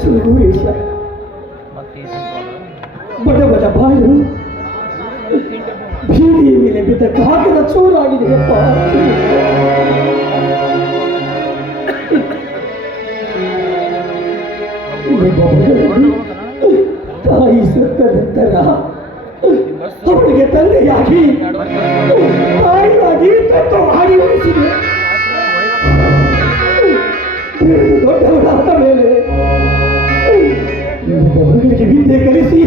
ಸುರೇಶ ಬಡ ಬಡ ಬಾಳು ಬೀದಿಯ ಮೇಲೆ ಬಿದ್ದ ಕಾಗದ ಚೂರಾಗಿದೆಯಪ್ಪ. ತಾಯಿ ಸತ್ತ ನಂತರ ಅವಳಿಗೆ ತಂದೆಯಾಗಿ ತಾಯಿಯಾಗಿ ತತ್ವ ಮಾಡಿ ಉಳಿಸಿದೆ. ದೊಡ್ಡವರಾದ ಮೇಲೆ ಮಗಳಿಗೆ ವಿದ್ಯೆ ಕಲಿಸಿ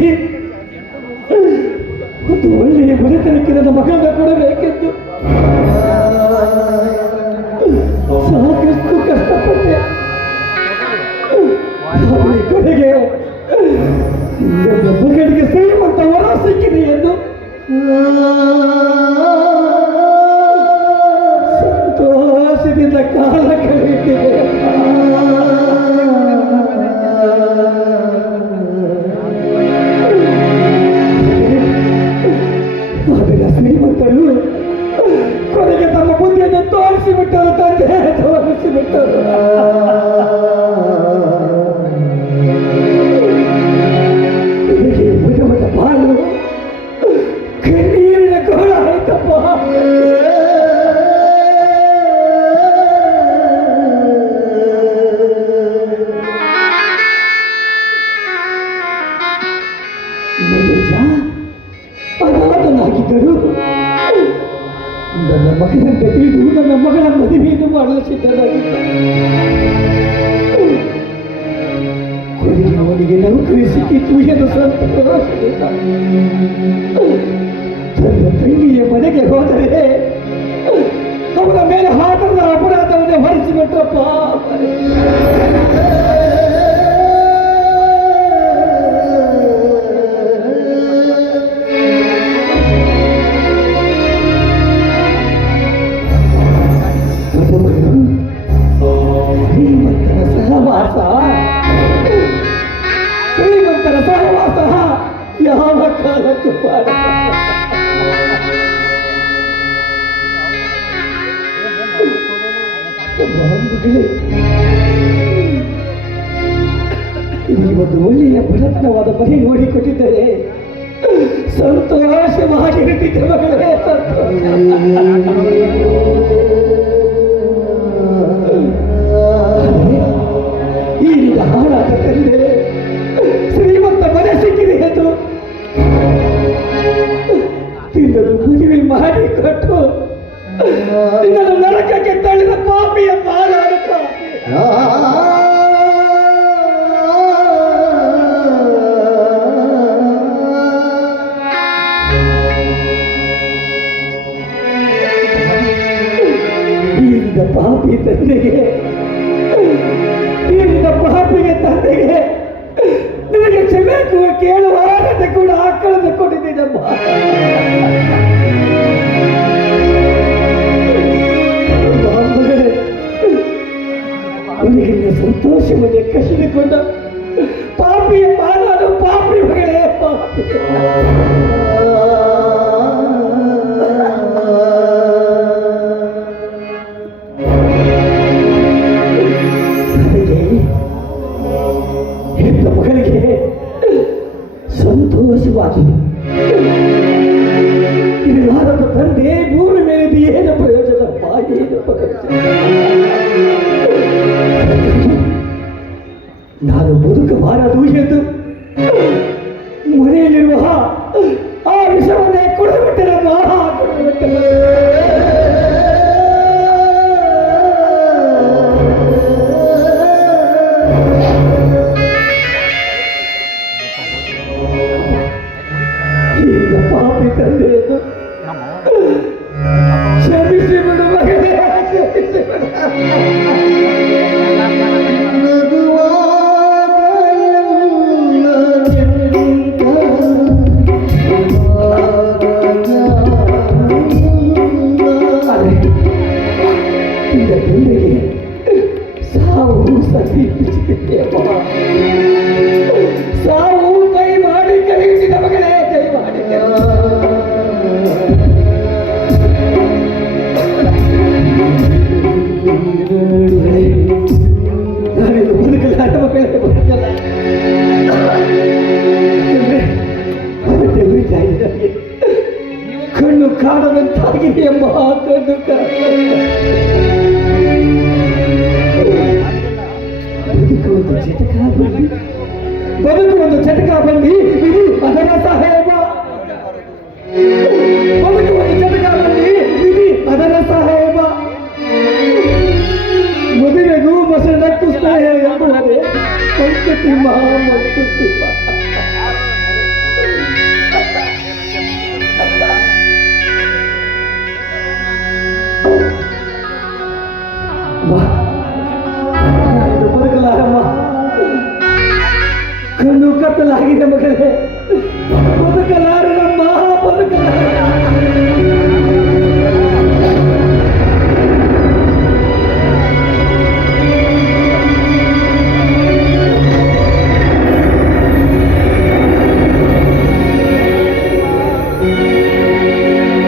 ಒಂದು ಒಳ್ಳೆಯ ಮನೆತನಕ್ಕೆ ನನ್ನ ಮಗನ ಕೊಡಬೇಕೆಂದು ಸಾಕಷ್ಟು ಕಷ್ಟಪಟ್ಟೆ. ಕೊನೆಗೆ ನನ್ನ ಮಗಳಿಗೆ ಶ್ರೀಮಂತ ವರ ಸಿಕ್ಕಿದೆ ಎಂದು ಸಂತೋಷದಿಂದ ಕಾಲ ಕಳೆಯುತ್ತಿದೆ. ಶ್ರೀಮಂತರು ಕೊನೆಗೆ ತಮ್ಮ ಬುದ್ಧಿಯನ್ನು ತೋರಿಸಿಬಿಟ್ಟರು, ತಂದೆ ತೋರಿಸಿಬಿಟ್ಟರು. ಕೊನೆಗೆ ಮಠ ಮಠ ಬಾಳು ಕಣ್ಣೀರಿನ ಗೋಳ ಆಯ್ತಪ್ಪ. ಅನಾಥನಾಗಿದ್ದರು. ನನ್ನ ಮಗನಂತೆ ತಿಳಿದು ನನ್ನ ಮಗಳ ಮದುವೆಯನ್ನು ಮಾಡಲು ಸಿದ್ಧನಾಗಿದ್ದ. ಕೊನೆಗೆ ಅವನಿಗೆ ನೌಕರಿ ಸಿಕ್ಕಿತು ಎಂದು ಸಂತೋಷದಿಂದ ತನ್ನ ತಂಗಿಯ ಮನೆಗೆ ಹೋದರೆ ಅವನ ಮೇಲೆ ಹಾಕದ ಅಪರಾಧವನ್ನು ಹೊರಿಸಿಬಿಟ್ಟಪ್ಪ. ಶ್ರೀಮಂತರ ಸಹವಾಸ ಯಾವ ಕಾಲಕ್ಕೂ ಈ ಒಂದು ಒಳ್ಳೆಯ ಬಡತನವಾದ ಮನೆ ನೋಡಿಕೊಟ್ಟಿದ್ದರೆ ಸಂತೋಷವಾಗಿರುತ್ತಿದ್ದ ಮಗಳೇ. ಈ ನಿನ್ನ ಹಾಳಾದ ತಂದೆ ಶ್ರೀಮಂತ ಮನೆ ಸಿಕ್ಕಿದೆ ಎಂದು ತಿನ್ನಲು ಮದುವೆ ಮಾಡಿಕೊಟ್ಟು ನಿನ್ನನ್ನು ನರಕಕ್ಕೆ ತಳ್ಳಿದ ಪಾಪಿಯ ಪಾಲಾದ ಪಾಪಿ. ಈಗಿನ ಪಾಪಿ ತಂದೆಗೆ, ಈಗಿನ ಪಾಪಿಗೆ ತಂದೆಗೆ ನಿನಗೆ ಕ್ಷಮೆ ಕೇಳುವ ಅರ್ಹತೆ ಕೂಡ ಕಳೆದುಕೊಂಡಿದ್ದೀನಮ್ಮ. ಅವನಿಗೆ ಸಂತೋಷವನ್ನೇ ಕಸಿದುಕೊಂಡ ಪಾಪಿಯ ಪಾಲಾದ ಪಾಪಿ ಮಗಳೇ ಪಾಪಿ. ಹೆತ್ತ ಮಗಳಿಗೆ ಸಂತೋಷವಾಗಿ ಇರಲಾರದ ತಂದೆ ಭೂಮಿ ಮೇಲೆ ಏನು ಪ್ರಯೋಜನ ನಾನು ಬದುಕಬಾರದು ಎಂದು ಮನೆಯಲ್ಲಿರುವ ಆ ವಿಷವನ್ನೇ ಕೊಡಬಿಟ್ಟಿರಲ್ಲ. ಈಗ ಪಾಪಿ ತಂದೆಯನ್ನು ಕ್ಷಮಿಸಿ ಬಿಡು ಮಗನೇ, ಕ್ಷಮಿಸಿ ಬಿಡು. ತಂದೆಗೆ ಸಾವು ಸಮೀಪಿಸುತ್ತಿದೆಯಪ್ಪ. ಸಾವು ಕೈ ಮಾಡಿ ಕರೆಯುತ್ತಿದ್ದ ಮಗಳೇ, ಕೈ ಮಾಡಿ ನಾನಿನ್ನು ಬದುಕಲಾರ ಮಗಳೇ, ಬದುಕಲ್ಲ. ಮಂಕುತಿಮ್ಮ ಮಂಕುತಿಮ್ಮ ನಾನಿದು ಬದುಕಲಾರಮ್ಮ. ಕಣ್ಣು ಕತ್ತಲಾಗಿದೆ ಮಗಳೇ, ಬದುಕಲಾರ